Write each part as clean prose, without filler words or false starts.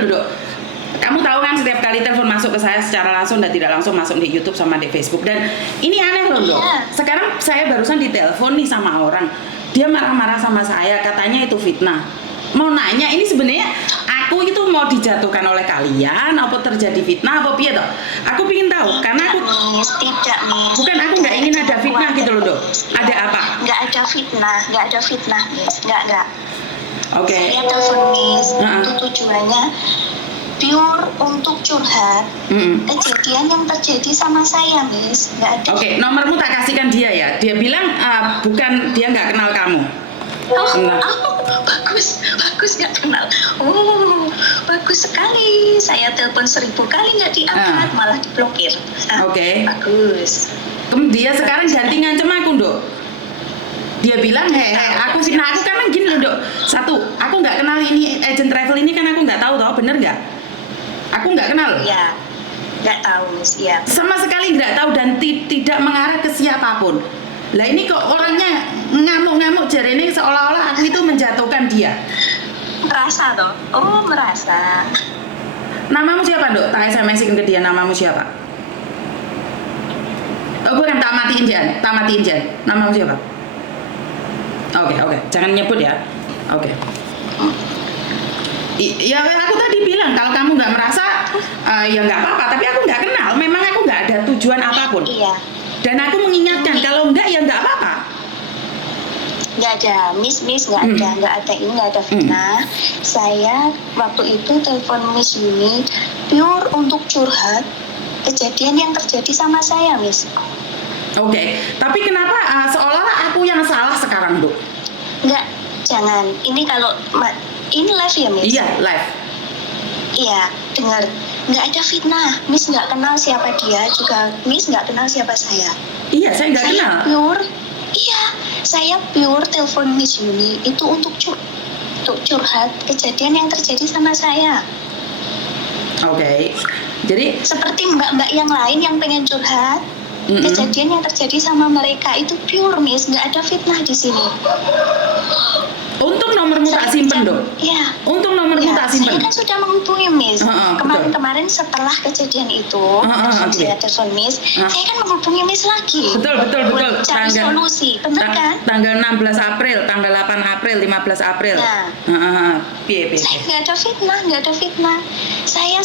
loh Dok, kamu tahu kan setiap kali telepon masuk ke saya secara langsung dan tidak langsung masuk di YouTube sama di Facebook. Dan ini aneh loh Dok. Sekarang saya barusan ditelepon nih sama orang, dia marah-marah sama saya, katanya itu fitnah. Mau nanya, ini sebenarnya aku itu mau dijatuhkan oleh kalian, apa terjadi fitnah, apa piye toh? Aku pingin tahu, karena aku tidak nih. Bukan, aku nggak ingin ada fitnah gitu loh Dok. Ada apa? Nggak ada fitnah, Miss. Nggak. Oke. Saya telepon Miss, itu tujuannya pure untuk curhat kejadian yang terjadi sama saya, Miss. Nggak ada. Oke, nomormu tak kasihkan dia ya. Dia bilang bukan, dia nggak kenal kamu. Bagus nggak kenal. Bagus sekali. Saya telepon 1000 kali nggak diangkat, malah diblokir. Oke. Bagus. Dia sekarang ganti ngancem aku Dok. Dia bilang aku fitnah aku karena gini loh Dok. Satu, aku nggak kenal ini agent travel ini, kan aku nggak tahu toh, bener nggak? Aku nggak kenal. Iya, nggak tahu Miss. Iya. Sama sekali nggak tahu dan tidak mengarah ke siapapun. Lah ini kok orangnya ngamuk-ngamuk jari ini seolah-olah aku itu menjatuhkan dia. Merasa toh? Oh, merasa. Namamu siapa Dok? Tak SMS-in ke dia, namamu siapa? Oh bukan, tak matiin Jan. Namamu siapa? Oke, jangan nyebut ya. Oke. Ya aku tadi bilang kalau kamu nggak merasa ya nggak apa-apa, tapi aku nggak kenal, memang aku nggak ada tujuan apapun. Iya. Dan aku mengingatkan kalau enggak ya nggak apa-apa. Nggak ada, Miss nggak ada ini, nggak ada fitnah. Saya waktu itu telepon Miss Yuni pure untuk curhat kejadian yang terjadi sama saya, Miss. Oke, tapi kenapa seolah-olah aku yang salah sekarang, Dok? Nggak, jangan. Ini kalau ini live ya, Miss? Iya, live. Iya, dengar. Nggak ada fitnah. Miss nggak kenal siapa dia, juga Miss nggak kenal siapa saya. Iya, saya nggak kenal. Saya pure telepon Miss Yuni itu untuk curhat kejadian yang terjadi sama saya. Oke. Jadi seperti mbak-mbak yang lain yang pengen curhat kejadian yang terjadi sama mereka itu pure, Miss. Nggak ada fitnah di sini. Untung nomormu tak simpen Dok. Iya. Untung nomormu tak simpen. Saya kan sudah menghubungi Miss. Kemarin setelah kejadian itu, telepon Miss, saya kan menghubungi Miss lagi. Betul. Cari solusi, benar kan? Tanggal 16 April, tanggal 8 April, 15 April. Piye. Saya nggak ada fitnah. Saya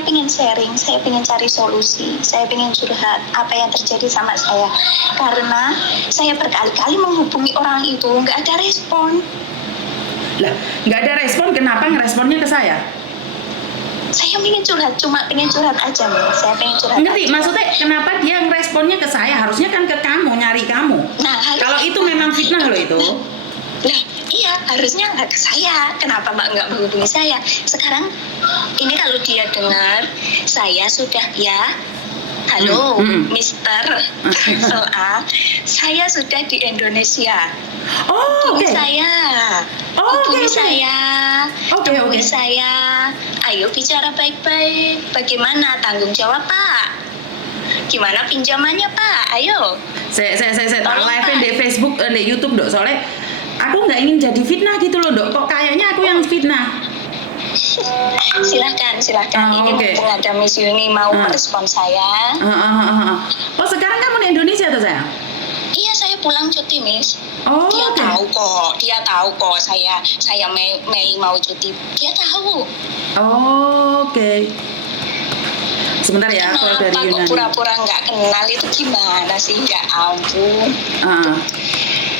pengen sharing, saya pengen cari solusi, saya pengen curhat apa yang terjadi sama saya. Karena saya berkali-kali menghubungi orang itu, nggak ada respon. Lah, nggak ada respon, kenapa ngeresponnya ke saya? Saya cuma pengen curhat aja, Mas. Saya pengen curhat. Ngerti, maksudnya kenapa dia ngeresponnya ke saya? Harusnya kan ke kamu, nyari kamu. Nah, kalau itu memang fitnah loh itu. Nah, iya, harusnya nggak ke saya. Kenapa Mbak nggak menghubungi saya? Sekarang ini kalau dia dengar, saya sudah halo, Mister saya sudah di Indonesia. Hubungi saya. Hubungi saya. Ayo bicara baik-baik. Bagaimana tanggung jawab Pak? Gimana pinjamannya Pak? Ayo. Saya live di Facebook, di YouTube Dok. Soalnya aku nggak ingin jadi fitnah gitu loh Dok. Kok kayaknya aku yang fitnah. Silahkan. Ini mumpung ada Miss Yuni mau merespon saya. Oh sekarang kamu di Indonesia tuh sayang? Iya, saya pulang cuti Miss. Dia tahu kok saya Mei mau cuti. Dia tahu. Oke. Sebentar ya, kalau dari Yunani. Kok pura-pura nggak kenal itu gimana sih? Ya ampun.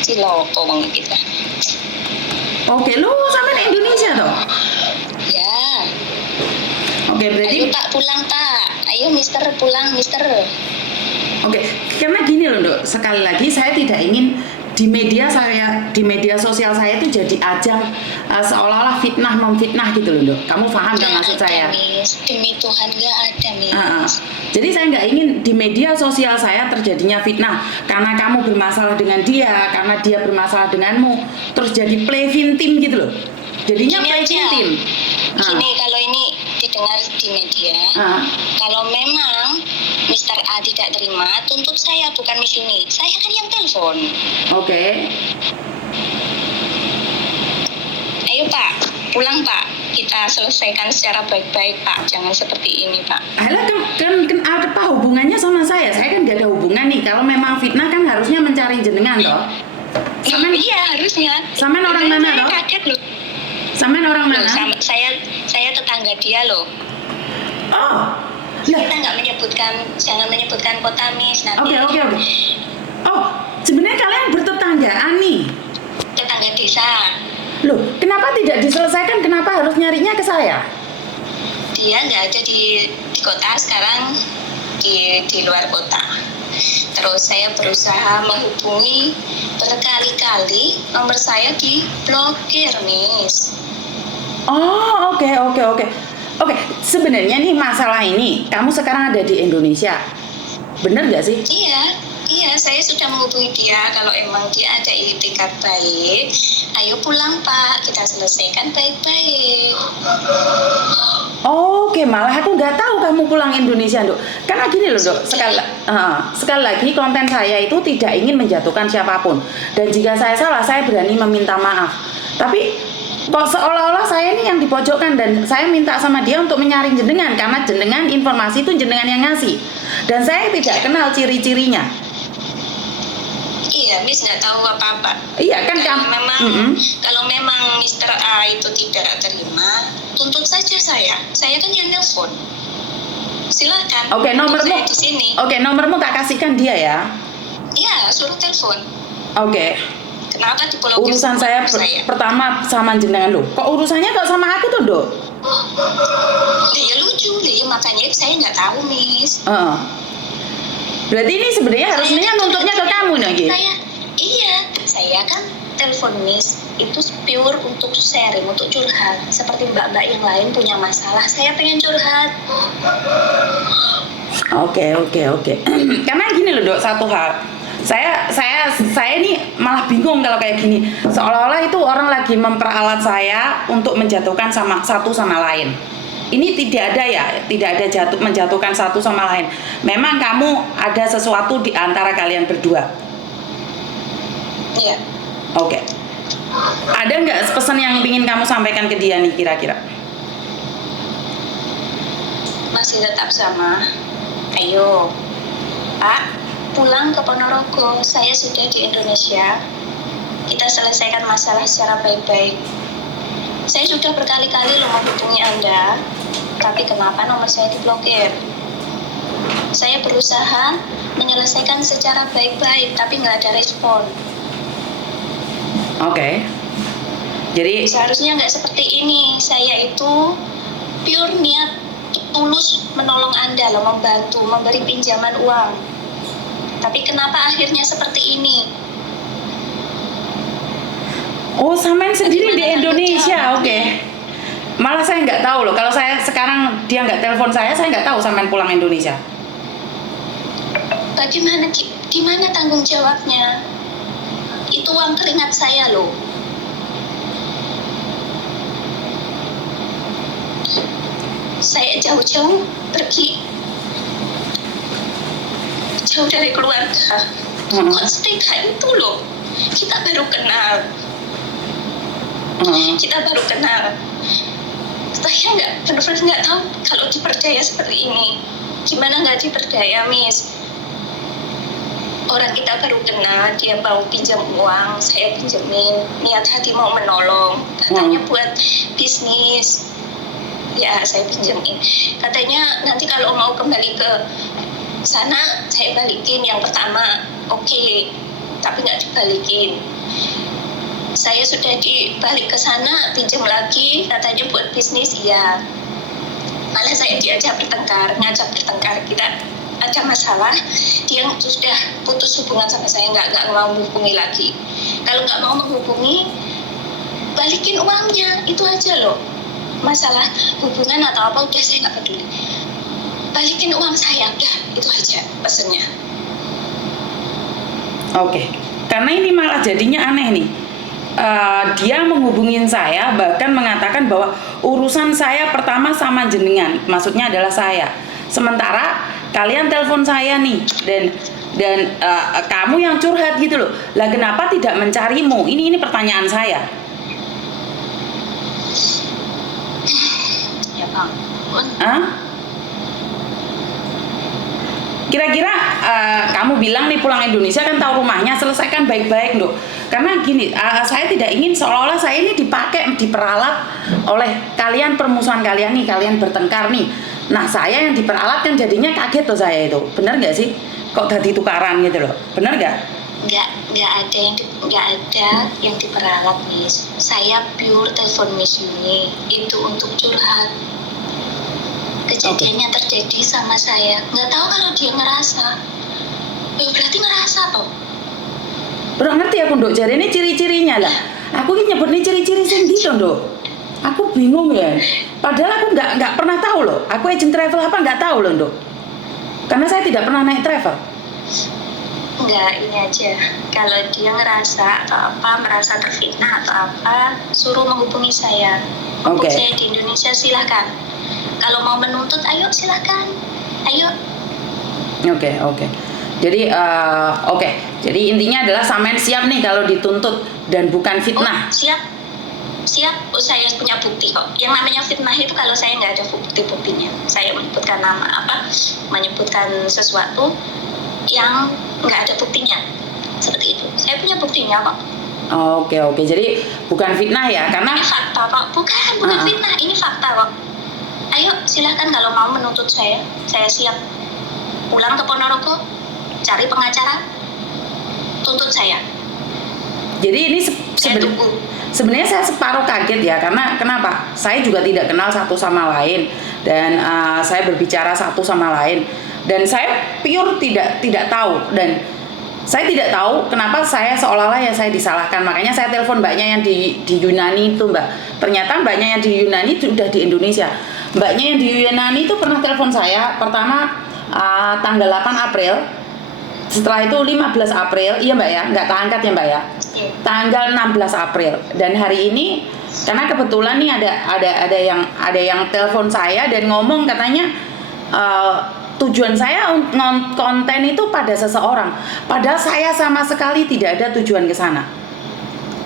Ciloko banget kita. Oke, lu sampai di Indonesia toh? Ya. Oke, berarti. Ayo Pak pulang Pak. Ayo Mister pulang Mister. Oke, karena gini loh Dok, sekali lagi saya tidak ingin di media sosial saya itu jadi ajang seolah-olah fitnah memfitnah gitu loh Dok. Kamu paham kan maksud saya? Miss. Demi Tuhan nggak ada Miss. Jadi saya nggak ingin di media sosial saya terjadinya fitnah karena kamu bermasalah dengan dia, karena dia bermasalah denganmu, terus jadi play victim gitu loh. Jadinya play victim. Gini, kalau ini didengar di media, kalau memang Mr. A tidak terima, tuntut saya, bukan Miss Yuni. Saya kan yang telepon. Oke. Ayo Pak, pulang Pak. kita selesaikan secara baik-baik, Pak. Jangan seperti ini, Pak. Alah kan apa hubungannya sama saya? Saya kan gak ada hubungan nih. Kalau memang fitnah kan harusnya mencari jenengan toh. Iya, harusnya. Samen orang mana Saya toh? kaget loh. Samen orang Loh, mana? saya tetangga dia loh. Oh. Kita Lah, nggak jangan menyebutkan kota, Miss. Nanti oke. Oh, sebenarnya kalian bertetanggaan nih. tetangga desa. Loh, kenapa tidak diselesaikan? Kenapa harus nyarinya ke saya? Dia nggak ada di kota sekarang, di luar kota. Terus saya berusaha menghubungi berkali-kali, nomor saya diblokir, Miss. Oh, oke. Oke, sebenarnya nih masalah ini, kamu sekarang ada di Indonesia. Bener nggak sih? Iya, saya sudah menghubungi dia. Kalau emang dia ada itikat baik, ayo pulang, Pak, kita selesaikan baik-baik. Oke, malah aku nggak tahu kamu pulang Indonesia, Dok. Karena gini loh, Dok. Sekali lagi konten saya itu tidak ingin menjatuhkan siapapun. Dan jika saya salah, saya berani meminta maaf. Tapi kok seolah-olah saya ini yang dipojokkan dan saya minta sama dia untuk menyaring jenengan karena jenengan informasi itu jenengan yang ngasih. Dan saya tidak kenal ciri-cirinya. Iya, Miss nggak tahu apa-apa. Iya kan Kalau memang Mr. A itu tidak terima, tuntut saja saya. Saya kan yang nelpon. Silakan. Oke, nomormu. Saya di sini. Oke, nomormu tak kasihkan dia ya. Iya, suruh telepon. Oke. Kenapa diblokir? Urusan saya pertama sama jenengan loh. Kok urusannya kok sama aku tuh, Dok? Dia lucu, dia makanya saya nggak tahu, Miss. Berarti ini sebenarnya harusnya nuntutnya ke kamu nih. Saya kan telepon Miss itu pure untuk sharing, untuk curhat. Seperti mbak-mbak yang lain punya masalah, saya pengen curhat. Oke. Karena gini loh, Dok, satu hal. Saya ini malah bingung kalau kayak gini. Seolah-olah itu orang lagi memperalat saya untuk menjatuhkan satu sama lain. Ini tidak ada menjatuhkan satu sama lain. Memang kamu ada sesuatu di antara kalian berdua. Iya. Oke. Ada nggak pesan yang ingin kamu sampaikan ke dia nih kira-kira? Masih tetap sama. Ayo, Pak, pulang ke Ponorogo. Saya sudah di Indonesia. Kita selesaikan masalah secara baik-baik. Saya sudah berkali-kali loh menghubungi Anda, tapi kenapa nomor saya diblokir? Saya berusaha menyelesaikan secara baik-baik, tapi nggak ada respon. Oke. Jadi Seharusnya nggak seperti ini. Saya itu pure niat tulus menolong Anda loh, membantu, memberi pinjaman uang. Tapi kenapa akhirnya seperti ini? oh, sampean sendiri di Indonesia, oke. Malah saya nggak tahu loh. Kalau saya sekarang dia nggak telepon saya nggak tahu sampean pulang Indonesia. Bagaimana, gimana tanggung jawabnya? Itu uang keringat saya loh. Saya jauh-jauh pergi, jauh dari keluarga. Kok setika itu loh. Kita baru kenal. Saya benar-benar nggak tahu kalau dipercaya seperti ini. Gimana nggak dipercaya, Miss? Orang kita baru kenal, dia mau pinjam uang, saya pinjemin, niat hati mau menolong, katanya buat bisnis. Ya, saya pinjemin. Katanya nanti kalau mau kembali ke sana, saya balikin. Yang pertama, oke, tapi nggak dibalikin. Saya sudah dibalik ke sana, pinjam lagi, katanya buat bisnis, iya. Malah saya ngajak bertengkar, kita ada masalah, dia sudah putus hubungan sama saya, nggak mau menghubungi lagi. Kalau nggak mau menghubungi, balikin uangnya, itu aja loh. Masalah hubungan atau apa udah saya nggak peduli. Balikin uang saya, udah itu aja pesennya. Oke. Karena ini malah jadinya aneh nih. Dia menghubungin saya bahkan mengatakan bahwa urusan saya pertama sama jenengan, maksudnya adalah saya. Sementara kalian telepon saya nih dan kamu yang curhat gitu loh. Lah kenapa tidak mencarimu? Ini pertanyaan saya. Hah? Kira-kira kamu bilang nih pulang Indonesia kan tahu rumahnya, selesaikan baik-baik loh. Karena gini, saya tidak ingin seolah-olah saya ini diperalat oleh kalian, permusuhan kalian nih, kalian bertengkar nih. Nah saya yang diperalat kan jadinya kaget tuh saya itu, benar nggak sih? Kok tadi tukaran gitu loh, benar nggak? Nggak ada yang diperalat, Miss. Saya pure telepon Miss Yuni itu untuk curhat. Kejadiannya terjadi sama saya. Nggak tahu kalau dia ngerasa. Berarti ngerasa toh. Bro ngerti aku Nduk, jadi ini ciri-cirinya lah. Aku ini nyebut nih ciri-ciri sing gitu Nduk. Aku bingung ya. Padahal aku nggak pernah tahu loh. Aku agent travel apa nggak tahu loh Nduk. Karena saya tidak pernah naik travel. Enggak, ini aja. Kalau dia ngerasa atau apa, merasa terfitnah atau apa, suruh menghubungi saya. Oke. Saya di Indonesia silahkan. Kalau mau menuntut, ayo silahkan. Ayo. Oke. Jadi Jadi intinya adalah Samen siap nih kalau dituntut dan bukan fitnah. Siap. Saya punya bukti kok. Yang namanya fitnah itu kalau saya nggak ada buktinya. Saya menyebutkan menyebutkan sesuatu yang nggak ada buktinya. Seperti itu. Saya punya buktinya kok. Oke. Jadi bukan fitnah ya, karena ini fakta kok. Bukan fitnah. Ini fakta kok. Ayo silahkan kalau mau menuntut saya siap. Pulang ke Ponorogo, cari pengacara, tuntut saya. Jadi ini sebenarnya saya separuh kaget ya, karena kenapa? Saya juga tidak kenal satu sama lain dan saya berbicara satu sama lain dan saya pure tidak tahu, dan saya tidak tahu kenapa saya seolah-olah ya saya disalahkan. Makanya saya telepon mbaknya yang di Yunani itu, Mbak. Ternyata mbaknya yang di Yunani sudah di Indonesia. Mbaknya yang di Yunani itu pernah telepon saya pertama tanggal 8 April. Setelah itu 15 April, iya Mbak ya, nggak terangkat ya Mbak ya. Tanggal 16 April, dan hari ini karena kebetulan nih ada yang telepon saya dan ngomong katanya tujuan saya konten itu pada seseorang, padahal saya sama sekali tidak ada tujuan ke sana.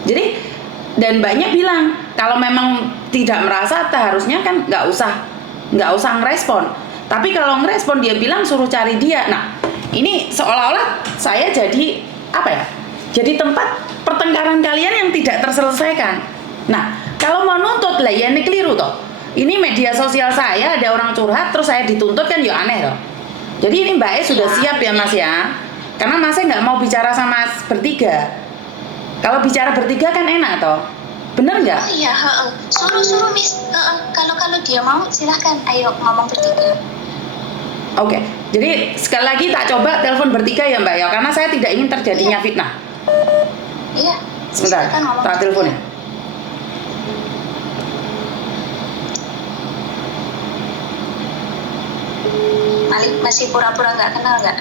Jadi dan mbaknya bilang kalau memang tidak merasa harusnya kan nggak usah ngerespon, tapi kalau ngerespon dia bilang suruh cari dia. Nah ini seolah-olah saya jadi apa ya? Jadi tempat pertengkaran kalian yang tidak terselesaikan. Nah, kalau mau nuntut lah ya ini keliru toh. Ini media sosial saya, ada orang curhat terus saya dituntut kan ya aneh toh. Jadi ini Mbak E sudah siap ya Mas ya? Karena Mas E nggak mau bicara sama bertiga. Kalau bicara bertiga kan enak toh. Bener nggak? Oh iya, suruh Miss. Kalau dia mau silahkan, ayo ngomong bertiga. Oke, jadi sekali lagi tak coba telepon bertiga ya Mbak ya, karena saya tidak ingin terjadinya fitnah. Iya. Sebentar, tak telepon ya. Malik masih pura-pura nggak kenal nggak?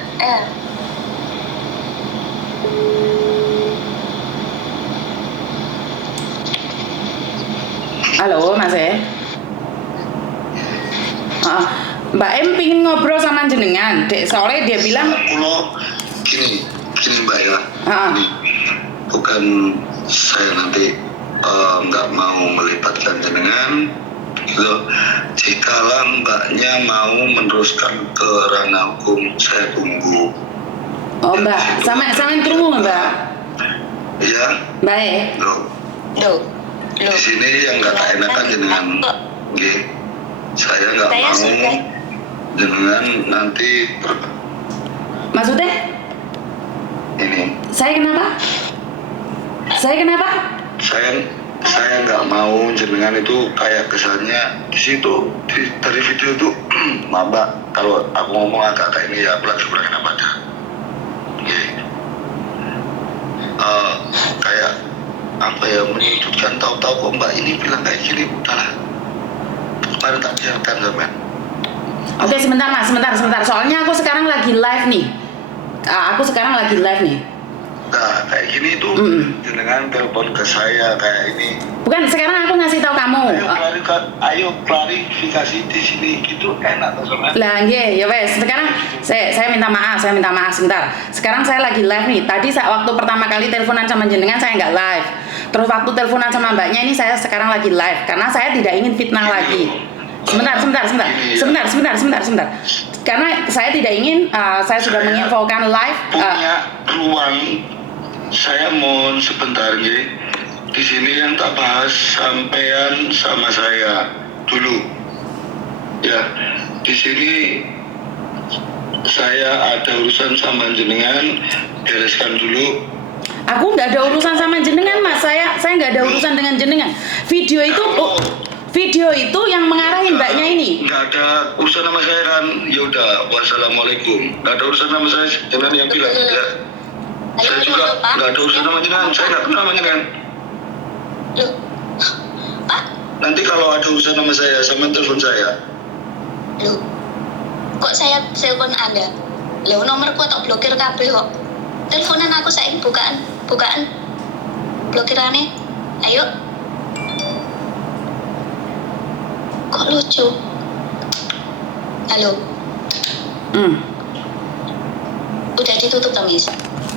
Halo Mas E. Mbak M pingin ngobrol sama jenengan, dek soalnya dia bilang kalau gini Mbak ya, ini bukan saya nanti nggak mau melibatkan jenengan gitu. Jikalau mbaknya mau meneruskan ke ranah hukum, saya tunggu. Oh Mbak, sama kerungu Mbak? Iya. Baik. Loh. Di sini yang nggak enakan jenengan, saya nggak mau jenengan nanti Maksudnya? Ini. Saya kenapa? Saya nggak mau jenengan itu kayak kesannya di situ dari video itu Mbak, kalau aku ngomong agak ini ya belak-belakan apa dah. Kayak apa ya, menyudutkan, tahu-tahu kok Mbak ini bilang kayak gini, udahlah kemarin tak biarkan teman. Oke, sebentar Mas, sebentar. Soalnya aku sekarang lagi live nih. Nah, kayak gini itu jenengan telepon ke saya kayak ini. Bukan, sekarang aku ngasih tahu kamu. Ayo klarifikasi di sini gitu, enak tuh sama. Lah, ya wes. Sekarang saya minta maaf sebentar. Sekarang saya lagi live nih. Tadi waktu pertama kali teleponan sama jenengan saya nggak live. Terus waktu teleponan sama mbaknya ini saya sekarang lagi live karena saya tidak ingin fitnah lagi. Sebentar. Karena saya tidak ingin, saya sudah menginfokan live. Punya ruang, saya mohon sebentar ya. Di sini yang tak bahas sampean sama saya dulu. Ya, di sini saya ada urusan sama jenengan, bereskan dulu. Aku nggak ada urusan sama jenengan, Mas. Saya nggak ada urusan dengan jenengan. Video itu yang mengarahin mbaknya ini. Nggak ada urusan sama saya kan? Ya udah, wassalamualaikum. Nggak ada urusan sama saya, jenengan yang bilang ya. Saya juga nggak ada urusan sama jenengan. Saya nggak kenal sama jenengan. Loh, Pak? Nanti kalau ada urusan sama saya, sama telepon saya. Loh, kok saya telepon Anda? Loh, nomorku tak blokir kabeh kok. Teleponan aku saya bukaan. Blokirannya. Ayo. Kok lucu? Halo. Udah ditutup toh, Miss?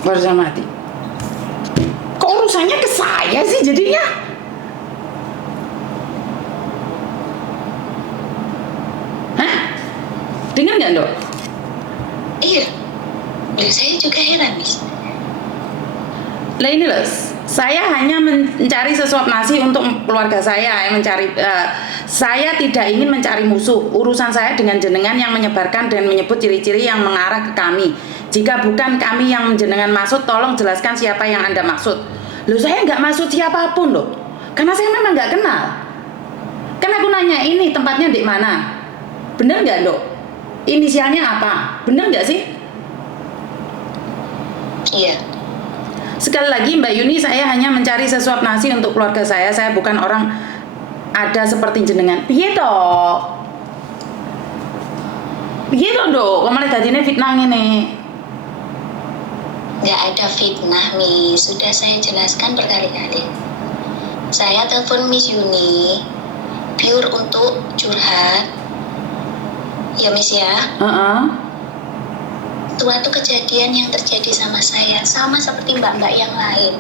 Barusan mati. Kok urusannya ke saya sih jadinya? Hah? Dengar nggak, Dok? Iya. Loh, saya juga heran, Miss. Lah ini loh, saya hanya mencari sesuap nasi untuk keluarga saya, saya tidak ingin mencari musuh. Urusan saya dengan jenengan yang menyebarkan dan menyebut ciri-ciri yang mengarah ke kami. Jika bukan kami yang jenengan maksud, tolong jelaskan siapa yang Anda maksud. Loh, saya nggak maksud siapapun loh, karena saya memang nggak kenal. Kan aku nanya ini tempatnya di mana? Bener nggak, Dok? Inisialnya apa? Bener nggak sih? Iya. Sekali lagi Mbak Yuni, saya hanya mencari sesuap nasi untuk keluarga saya. Saya bukan orang ada seperti jenengan. Piye toh? Piye toh, Dok? Kok malah dadine fitnah ngene? Nggak ada fitnah, Miss. Sudah saya jelaskan berkali-kali. Saya telepon Miss Yuni pure untuk curhat. Ya, Miss ya. Suatu kejadian yang terjadi sama saya sama seperti mbak-mbak yang lain.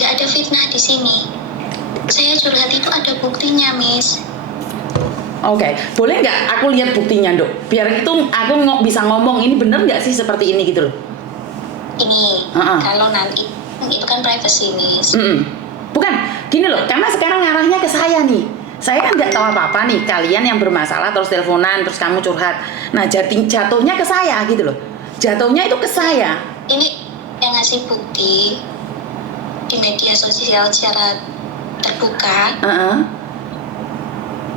Nggak ada fitnah di sini. Saya curhat itu ada buktinya, Miss. Oke, boleh nggak aku lihat buktinya, Dok? Biar itu aku bisa ngomong ini bener nggak sih seperti ini gitu loh. Ini kalau nanti itu kan privacy, Miss. Bukan, gini loh, karena sekarang ngarahnya ke saya nih. Saya kan nggak tahu apa-apa nih, kalian yang bermasalah terus teleponan, terus kamu curhat. Nah, jatuhnya ke saya gitu loh. Jatuhnya itu ke saya. Ini yang ngasih bukti di media sosial secara terbuka.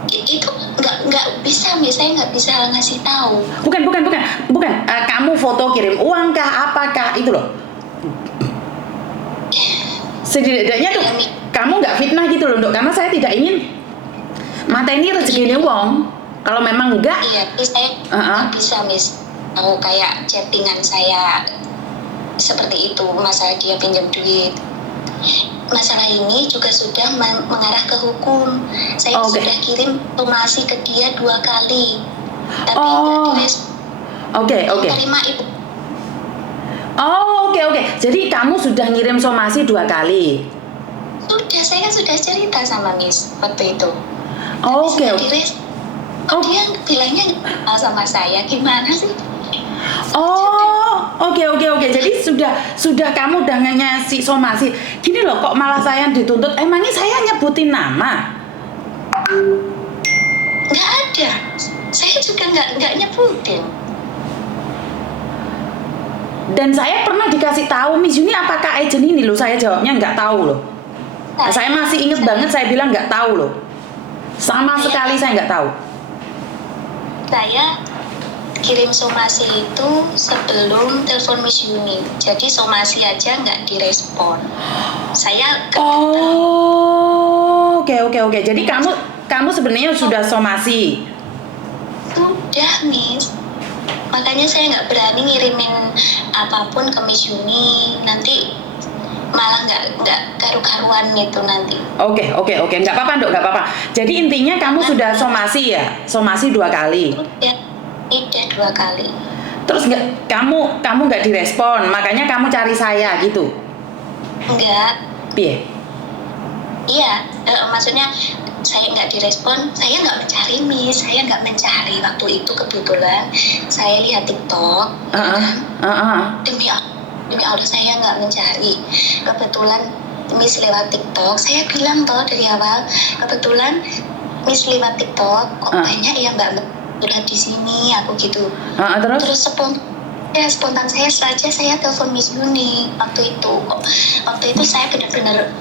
Itu nggak bisa, Miss. Saya nggak bisa ngasih tahu. Bukan. Kamu foto kirim uang kah, apakah itu loh. Setidaknya tuh kamu nggak fitnah gitu loh, Dok. Karena saya tidak ingin mata ini rezeki wong. Kalau memang enggak, iya, saya nggak bisa, Miss. Mau kayak chattingan saya seperti itu, masalah dia pinjam duit. Masalah ini juga sudah mengarah ke hukum. Saya sudah kirim somasi ke dia 2 kali, tapi nggak direspon. Oke. Terima ibu. Oke. Jadi kamu sudah ngirim somasi 2 kali. Sudah, saya sudah cerita sama Miss waktu itu. Oke. Dia bilangnya sama saya, gimana sih? Oke. Jadi sudah kamu udah ngasih somasi. Gini loh, kok malah saya dituntut? Emangnya saya nyebutin nama? Nggak ada. Saya juga nggak nyebutin. Dan saya pernah dikasih tahu, Miss Yuni apakah agent ini loh? Saya jawabnya nggak tahu loh. Saya masih inget banget, saya bilang nggak tahu loh. Sama sekali saya nggak tahu. Saya kirim somasi itu sebelum telepon Miss Yuni. Jadi somasi aja nggak direspon. Saya Oke. Jadi kamu sebenarnya sudah somasi. Sudah, Miss. Makanya saya nggak berani ngirimin apapun ke Miss Yuni. Nanti malah nggak karu-karuan gitu nanti. Oke, nggak apa-apa, Dok, nggak apa-apa. Jadi intinya kamu sudah somasi ya, somasi 2 kali. Tidak 2 kali. Terus kamu nggak direspon, makanya kamu cari saya gitu. Enggak. Piye? Iya, maksudnya saya nggak direspon, saya nggak mencari Miss, saya nggak mencari. Waktu itu kebetulan saya lihat TikTok, demi Allah saya nggak mencari. Kebetulan Miss lewat TikTok, saya bilang toh dari awal, kebetulan Miss lewat TikTok, kok banyak ya Mbak udah di sini, aku gitu. Terus spontan saya saja saya telepon Miss Yuni waktu itu. Waktu itu saya benar-benar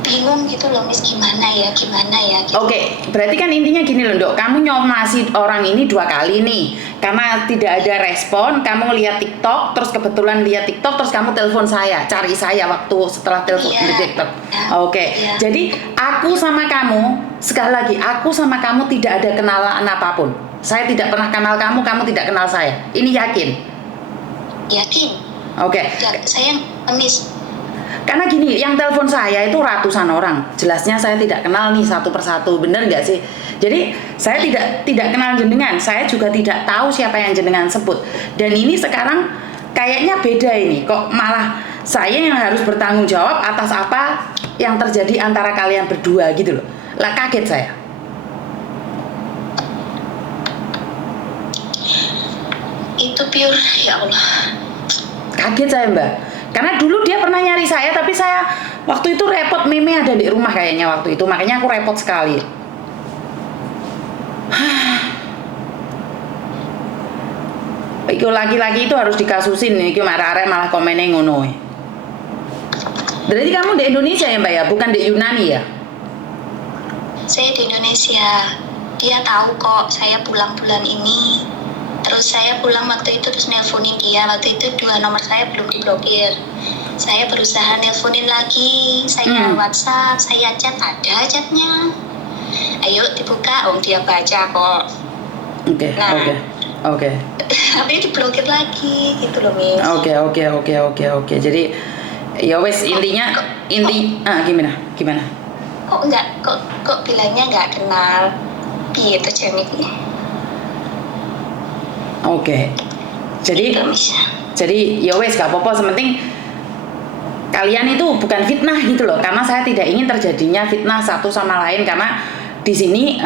bingung gitu loh Miss, gimana ya gitu. Oke, berarti kan intinya gini loh Dok, kamu nyomasi orang ini 2 kali nih karena tidak ada respon, kamu lihat TikTok, terus kebetulan lihat TikTok, terus kamu telepon saya, cari saya waktu setelah telepon di TikTok. Oke. Jadi aku sama kamu, sekali lagi, aku sama kamu tidak ada kenalan apapun. Saya tidak pernah kenal kamu, kamu tidak kenal saya. Ini yakin? Yakin. Oke. Saya Miss. Karena gini, yang telepon saya itu ratusan orang. Jelasnya saya tidak kenal nih satu persatu, bener nggak sih? Jadi saya tidak kenal jenengan. Saya juga tidak tahu siapa yang jenengan sebut. Dan ini sekarang kayaknya beda ini. Kok malah saya yang harus bertanggung jawab atas apa yang terjadi antara kalian berdua gitu loh. Lah kaget saya. Itu pure, ya Allah. Kaget saya Mbak. Karena dulu dia pernah nyari saya, tapi saya waktu itu repot, Meme ada di rumah kayaknya waktu itu, makanya aku repot sekali. Iku laki-laki itu harus dikasusin, iku marah-arek malah komennya ngono. Berarti kamu di Indonesia ya Mbak ya, bukan di Yunani ya? Saya di Indonesia. Dia tahu kok saya pulang bulan ini. Terus saya pulang waktu itu terus nelponin dia. Waktu itu 2 nomor saya belum diblokir. Saya berusaha nelponin lagi. Saya WhatsApp, saya chat, ada chatnya. Ayo dibuka, dia baca kok. Oke. Tapi diblokir lagi gitu loh Miss. Oke. Jadi ya wes intinya gimana? Kok bilangnya nggak kenal? Gitu Jamie. Oke. Jadi ya wes gak apa-apa, sementing kalian itu bukan fitnah gitu loh. Karena saya tidak ingin terjadinya fitnah satu sama lain, karena di sini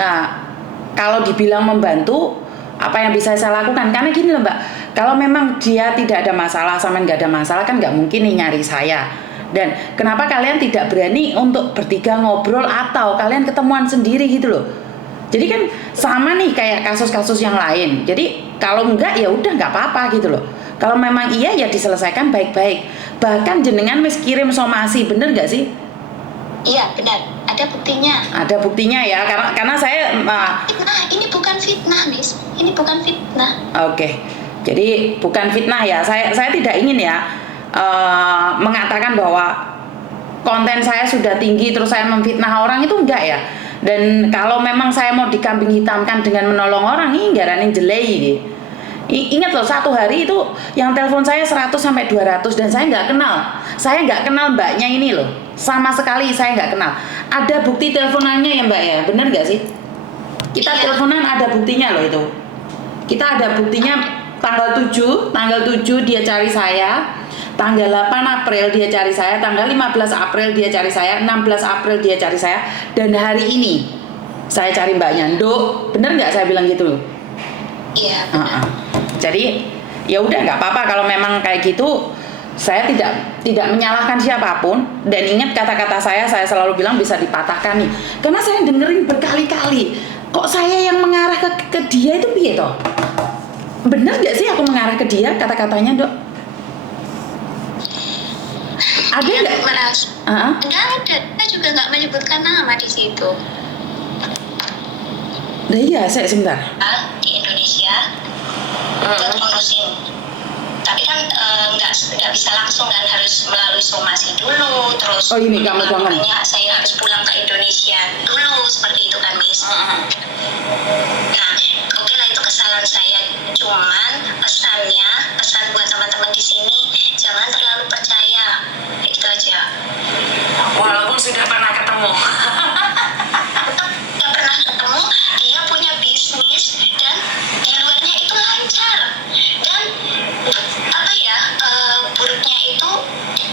kalau dibilang membantu, apa yang bisa saya lakukan? Karena gini loh Mbak, kalau memang dia tidak ada masalah sama nggak ada masalah kan nggak mungkin nih nyari saya. Dan kenapa kalian tidak berani untuk bertiga ngobrol atau kalian ketemuan sendiri gitu loh? Jadi kan sama nih kayak kasus-kasus yang lain. Jadi kalau enggak ya udah nggak apa-apa gitu loh. Kalau memang iya ya diselesaikan baik-baik. Bahkan jenengan wis kirim somasi, bener nggak sih? Iya benar. Ada buktinya. Ada buktinya ya, karena saya. Ini bukan fitnah, Miss. Ini bukan fitnah. Oke. Jadi bukan fitnah ya. Saya tidak ingin ya mengatakan bahwa konten saya sudah tinggi terus saya memfitnah orang, itu enggak ya. Dan kalau memang saya mau dikambing hitamkan dengan menolong orang, ini ngaranin jelei gitu. Ingat loh, satu hari itu yang telepon saya 100 sampai 200 dan saya nggak kenal. Saya nggak kenal mbaknya ini loh. Sama sekali saya nggak kenal. Ada bukti teleponannya ya mbak ya, bener nggak sih? Kita teleponan ada buktinya loh itu. Kita ada buktinya tanggal 7 dia cari saya. Tanggal 8 April dia cari saya, tanggal 15 April dia cari saya, 16 April dia cari saya, dan hari ini saya cari mbaknya. Nduk, bener nggak saya bilang gitu? Iya benar. Jadi ya udah nggak apa-apa kalau memang kayak gitu. Saya tidak menyalahkan siapapun, dan ingat kata-kata saya selalu bilang bisa dipatahkan nih. Karena saya dengerin berkali-kali, kok saya yang mengarah ke dia itu piye toh? Bener nggak sih aku mengarah ke dia kata-katanya, Dok? Ada nggak? Nggak ada. Kita juga nggak menyebutkan nama di situ. Nah, iya, saya sebentar. Di Indonesia, buat ngurusin. Tapi kan nggak bisa langsung, kan harus melalui somasi dulu, terus. Oh ini kamu jangan. Saya harus pulang ke Indonesia dulu, seperti itu kan, Miss. Nah, oke lah, itu kesalahan saya. Cuman pesan buat teman-teman di sini, jangan terlalu percaya. Itu aja. Walaupun sudah pernah ketemu. Udah pernah ketemu, dia punya bisnis dan di luarnya itu lancar. Dan buruknya itu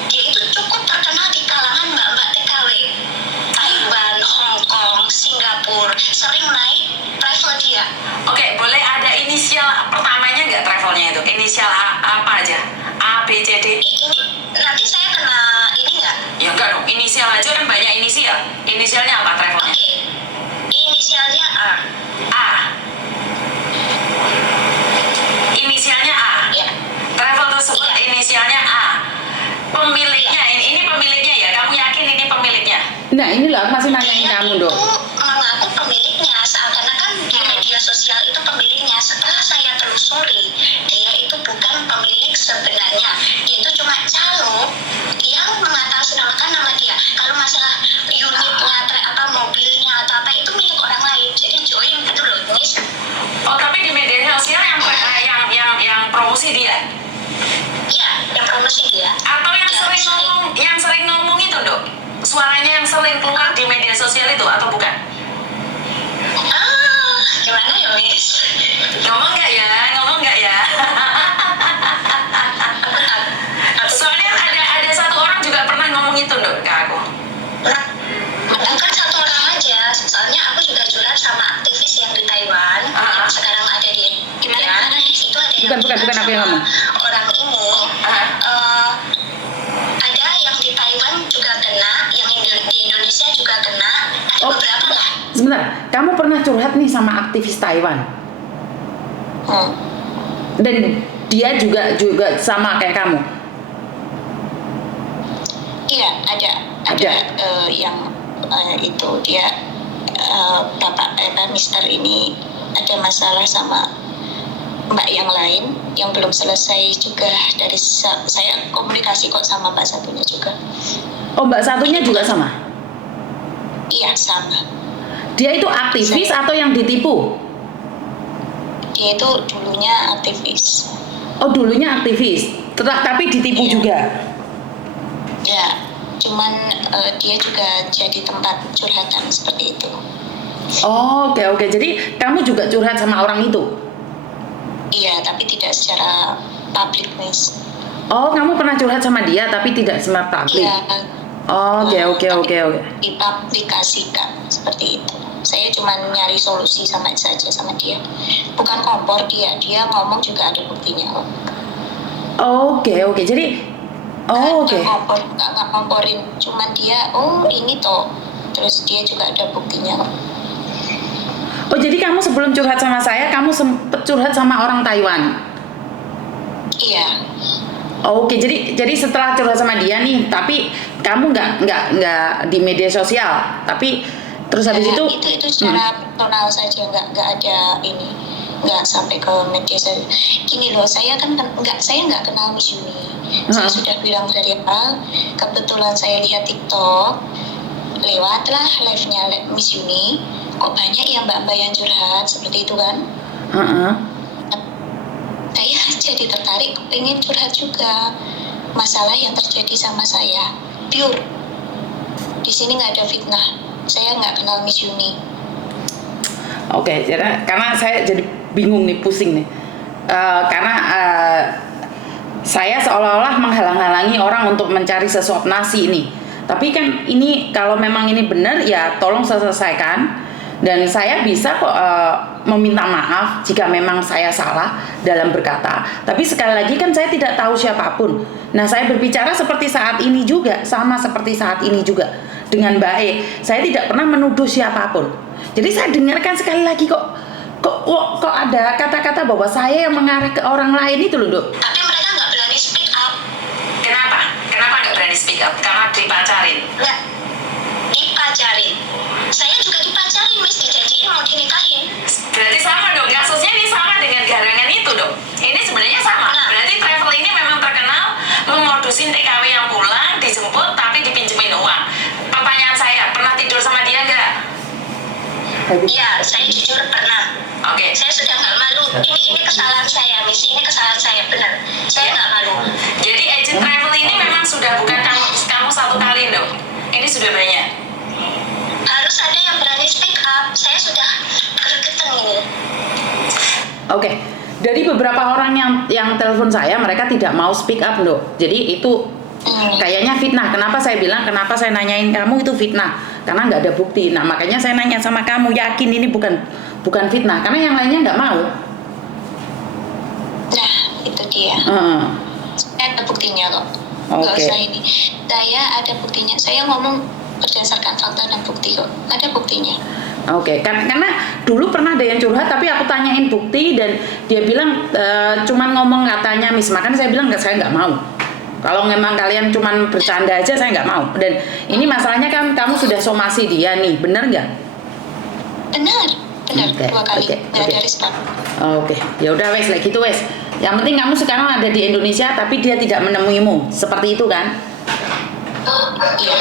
dia itu cukup terkenal di kalangan mbak-mbak TKW. Taiwan, Hong Kong, Singapura. inisial apa aja? A, B, C, D? Ini nanti saya kena ini nggak? Ya enggak dong, inisial aja kan banyak inisial. Inisialnya apa travelnya? Oke. Inisialnya A. A. Inisialnya A. Ya. Travel tersebut inisialnya A. Pemiliknya, ini pemiliknya ya? Kamu yakin ini pemiliknya? Nah ini loh, aku masih nanyain Dia kamu itu dong. mengaku pemiliknya, seakan-akan di media sosial itu pemiliknya. Setelah saya telusuri, dia itu bukan pemilik sebenarnya. Dia itu cuma calo yang mengatasnamakan nama dia. Kalau masalah unitnya, mobilnya atau apa itu milik orang lain. Jadi join gitu loh, Nis. Oh tapi di media sosial yang promosi dia? Iya, yang promosi dia. Atau yang Ya, sering ngomong itu dok? Suaranya yang sering keluar di media sosial itu atau bukan? Gimana ya, Miss? Ngomong nggak ya? Soalnya ada satu orang juga pernah ngomong itu dok ke aku. Bukan satu orang aja, soalnya aku juga curhat sama aktivis yang di Taiwan yang sekarang ada di Indonesia. Itu ada yang Bukan aku yang ngomong. orang ini. Ada yang di Taiwan juga kena, yang di Indonesia juga kena. Ada beberapa lah. Sebentar, kamu pernah curhat nih sama aktivis Taiwan? Dan dia juga sama kayak kamu? Iya, ada yang itu dia bapak Mister ini ada masalah sama mbak yang lain yang belum selesai juga. Dari saya komunikasi kok sama mbak satunya juga. Oh mbak satunya juga sama? Iya sama. Dia itu aktivis atau yang ditipu? Dia itu dulunya aktivis. Oh dulunya aktivis, tapi ditipu juga? Ya, cuman dia juga jadi tempat curhatan seperti itu. Oh oke. Jadi kamu juga curhat sama orang itu? Iya, tapi tidak secara publik, Miss. Oh kamu pernah curhat sama dia tapi tidak sama publik? Iya. Oh oke. Dipublikasikan seperti itu. Saya cuma nyari solusi saja sama dia. Bukan kompor dia ngomong juga ada buktinya kok. Oke. Jadi oke. Nggak komporin, cuman dia ini toh. Terus dia juga ada buktinya kok. Oh jadi kamu sebelum curhat sama saya, kamu sempet curhat sama orang Taiwan? Iya. Oke, jadi setelah curhat sama dia nih, tapi kamu nggak di media sosial, tapi terus habis itu secara personal saja, nggak ada ini, nggak sampai ke media sosial. Gini loh, saya nggak kenal Miss Yuni. Saya sudah bilang dari awal, kebetulan saya lihat TikTok, lewatlah live-nya Miss Yuni, kok banyak ya mbak-mbak yang curhat seperti itu kan? Saya jadi tertarik, pengen curhat juga masalah yang terjadi sama saya, pure. Di sini nggak ada fitnah. Saya nggak kenal Miss Yuni. Oke, karena saya jadi bingung nih, pusing nih, karena saya seolah-olah menghalang-halangi orang untuk mencari sesuap nasi nih. Tapi kan ini kalau memang ini benar ya tolong selesaikan. Dan saya bisa kok meminta maaf jika memang saya salah dalam berkata. Tapi sekali lagi kan saya tidak tahu siapapun. Nah saya berbicara seperti saat ini juga, sama seperti saat ini juga dengan baik. Saya tidak pernah menuduh siapapun. Jadi saya dengarkan sekali lagi kok ada kata-kata bahwa saya yang mengarah ke orang lain itu loh, Dok. Tapi mereka nggak berani speak up. Kenapa nggak berani speak up? Karena dipacarin? Nggak, dipacarin. Saya juga dipacarin, Miss, dijanjiin mau dinikahin. Berarti sama dong, kasusnya ini sama dengan garangan itu dong. Ini sebenarnya sama. Berarti travel ini memang terkenal memodusin TKW yang pulang, dijemput tapi dipinjemin uang. Pertanyaan saya, pernah tidur sama dia nggak? Iya, saya jujur pernah. Oke. Saya sudah nggak malu. Ini kesalahan saya, Miss. Ini kesalahan saya, benar. Saya nggak malu. Jadi agent travel ini memang sudah bukan kamu satu kali dong. Ini sudah banyak. Harus ada yang berani speak up. Saya sudah gregetan ini. Oke. Dari beberapa orang yang telepon saya, mereka tidak mau speak up, Dok. Jadi itu kayaknya fitnah. Kenapa saya bilang, kenapa saya nanyain kamu itu fitnah? Karena nggak ada bukti. Nah makanya saya nanya sama kamu, yakin ini bukan fitnah? Karena yang lainnya nggak mau. Nah, itu dia. Saya ada buktinya kok. Nggak Oke. usah ini. Saya ada buktinya. Saya ngomong berdasarkan fakta dan bukti kok. Ada buktinya. Oke, karena dulu pernah ada yang curhat tapi aku tanyain bukti dan dia bilang cuman ngomong katanya Miss, makanya saya bilang saya nggak mau. Kalau memang kalian cuman bercanda aja saya nggak mau. Dan ini masalahnya kan kamu sudah somasi dia nih, bener nggak? Benar. Oke, 2 kali. oke, Nggak oke. ada respon. Oke, ya udah wes, like gitu wes. Yang penting kamu sekarang ada di Indonesia tapi dia tidak menemuimu, seperti itu kan? Iya.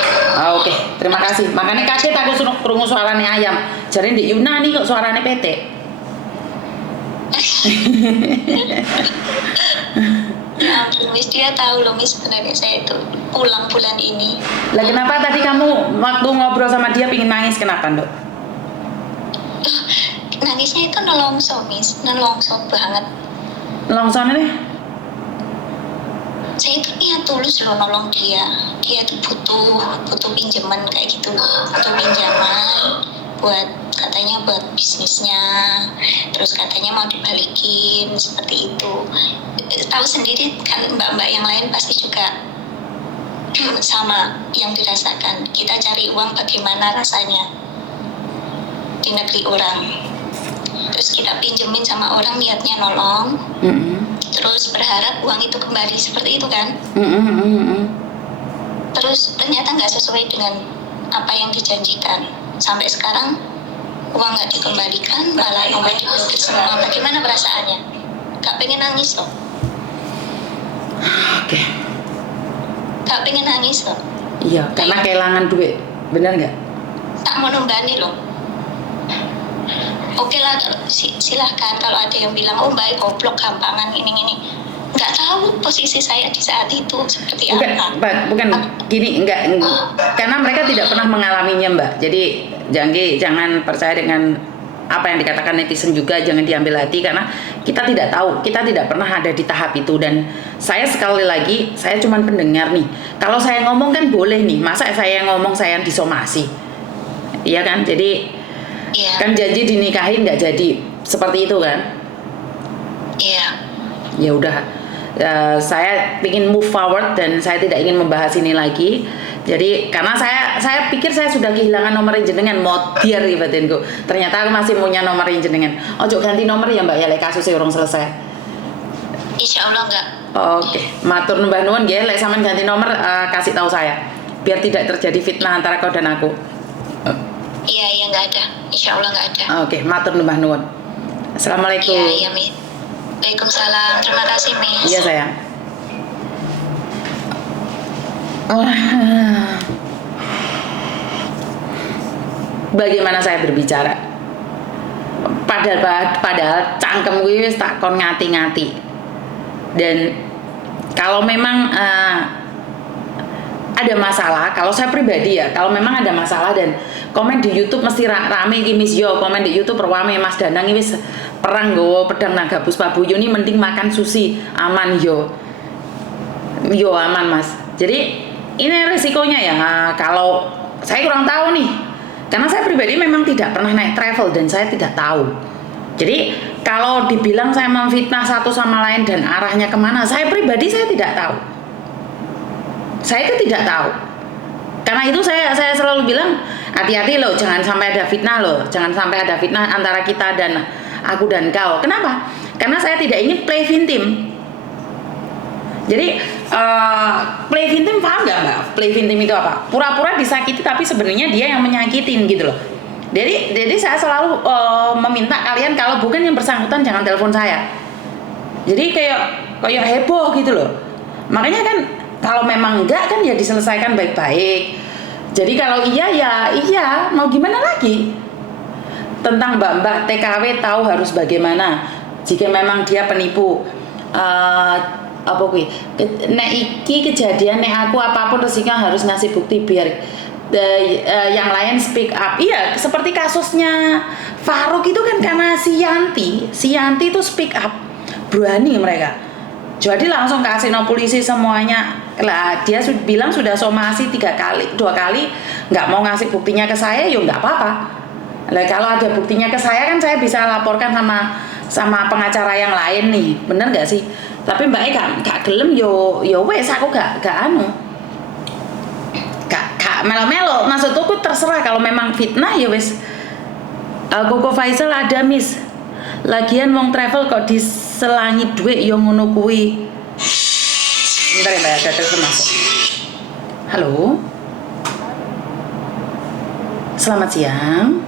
Oke, terima kasih. Makanya kaget aku suruh krungu suarane ayam. Jadi di Yunani kok suarane PT. Ya ampun, Miss, dia tahu loh Miss, sebenarnya saya itu pulang bulan ini. Lah kenapa tadi kamu waktu ngobrol sama dia pingin nangis, kenapa Dok? Nangisnya itu nelongso Miss, nelongso banget. Longsone nih? Saya itu niat tulus loh nolong dia. Dia tuh butuh pinjaman kayak gitu loh, butuh pinjaman katanya buat bisnisnya, terus katanya mau dibalikin seperti itu. Tahu sendiri kan mbak-mbak yang lain pasti juga sama yang dirasakan. Kita cari uang bagaimana rasanya di negeri orang, terus kita pinjemin sama orang niatnya nolong, terus berharap uang itu kembali seperti itu kan. Terus ternyata nggak sesuai dengan apa yang dijanjikan. Sampai sekarang uang nggak dikembalikan, malah nomor diblokir semua. Bagaimana perasaannya? Gak pengen nangis loh. Oke. Gak pengen nangis loh. Iya, karena kehilangan duit, benar nggak? Tak mau numbani loh. Oke lah, silahkan kalau ada yang bilang, oh baik goblok gampangan ini. Nggak tahu posisi saya di saat itu seperti apa. Bukan gini, enggak, karena mereka tidak pernah mengalaminya Mbak. Jadi jangan percaya dengan apa yang dikatakan netizen juga, jangan diambil hati karena kita tidak tahu, kita tidak pernah ada di tahap itu. Dan saya sekali lagi, saya cuma pendengar nih. Kalau saya ngomong kan boleh nih, masa saya ngomong saya disomasi, iya kan? Jadi kan janji dinikahin nggak jadi, seperti itu kan? Iya. Ya udah, saya ingin move forward dan saya tidak ingin membahas ini lagi. Jadi karena saya pikir saya sudah kehilangan nomor jenengan, modiar batinku. Ternyata aku masih punya nomor jenengan. Ojo ganti nomor ya Mbak ya, lek kasusnya urung selesai. Insya Allah enggak. Oke, matur numbah nuwun nggih, lek sampean ganti nomor kasih tahu saya biar tidak terjadi fitnah antara kau dan aku. Iya nggak ada. Insya Allah nggak ada. Oke, matur numbah nuwun. Assalamualaikum. Iya Miss. Waalaikumsalam. Terima kasih Miss. Iya sayang. Bagaimana saya berbicara? Padahal cangkem gue wis tak kon ngati-ngati. Dan kalau memang ada masalah, kalau saya pribadi ya, kalau memang ada masalah dan komen di YouTube mesti rame iki Miss yo, komen di YouTube rame Mas Danang ini wis perang nggawa pedang naga puspa buyuni mending makan sushi aman yo. Yo aman Mas. Jadi ini resikonya ya, kalau saya kurang tahu nih, karena saya pribadi memang tidak pernah naik travel dan saya tidak tahu. Jadi kalau dibilang saya memfitnah satu sama lain dan arahnya kemana, saya pribadi saya tidak tahu. Saya itu tidak tahu. Karena itu saya selalu bilang hati-hati loh, jangan sampai ada fitnah loh, jangan sampai ada fitnah antara kita dan aku dan kau. Kenapa? Karena saya tidak ingin play victim. Jadi play victim paham nggak Mbak? Play victim itu apa? Pura-pura disakiti tapi sebenarnya dia yang menyakitin gitu loh. Jadi saya selalu meminta kalian kalau bukan yang bersangkutan jangan telepon saya. Jadi kayak heboh gitu loh. Makanya kan kalau memang enggak kan ya diselesaikan baik-baik. Jadi kalau iya ya iya, mau gimana lagi? Tentang mbak-mbak TKW tahu harus bagaimana jika memang dia penipu. Apa kuwi? Nek iki kejadian nek aku apapun resiko harus ngasih bukti biar yang lain speak up. Iya, seperti kasusnya Faruk itu kan karena si Yanti itu speak up, berani mereka. Jadi langsung kasih no polisi semuanya. Lah dia bilang sudah somasi 2 kali nggak mau ngasih buktinya ke saya, ya nggak apa-apa. Lah kalau ada buktinya ke saya kan saya bisa laporkan sama sama pengacara yang lain nih, bener nggak sih? Tapi mbaknya gak gelem, yo wes aku gak anu, gak melo-melo. Maksudku terserah, kalau memang fitnah ya wes. Koko Faisal ada Miss, lagian wong travel kok diselangi duit yo ngono kuwi. Bentar ya mbak, ada telepon masuk. Halo, selamat siang.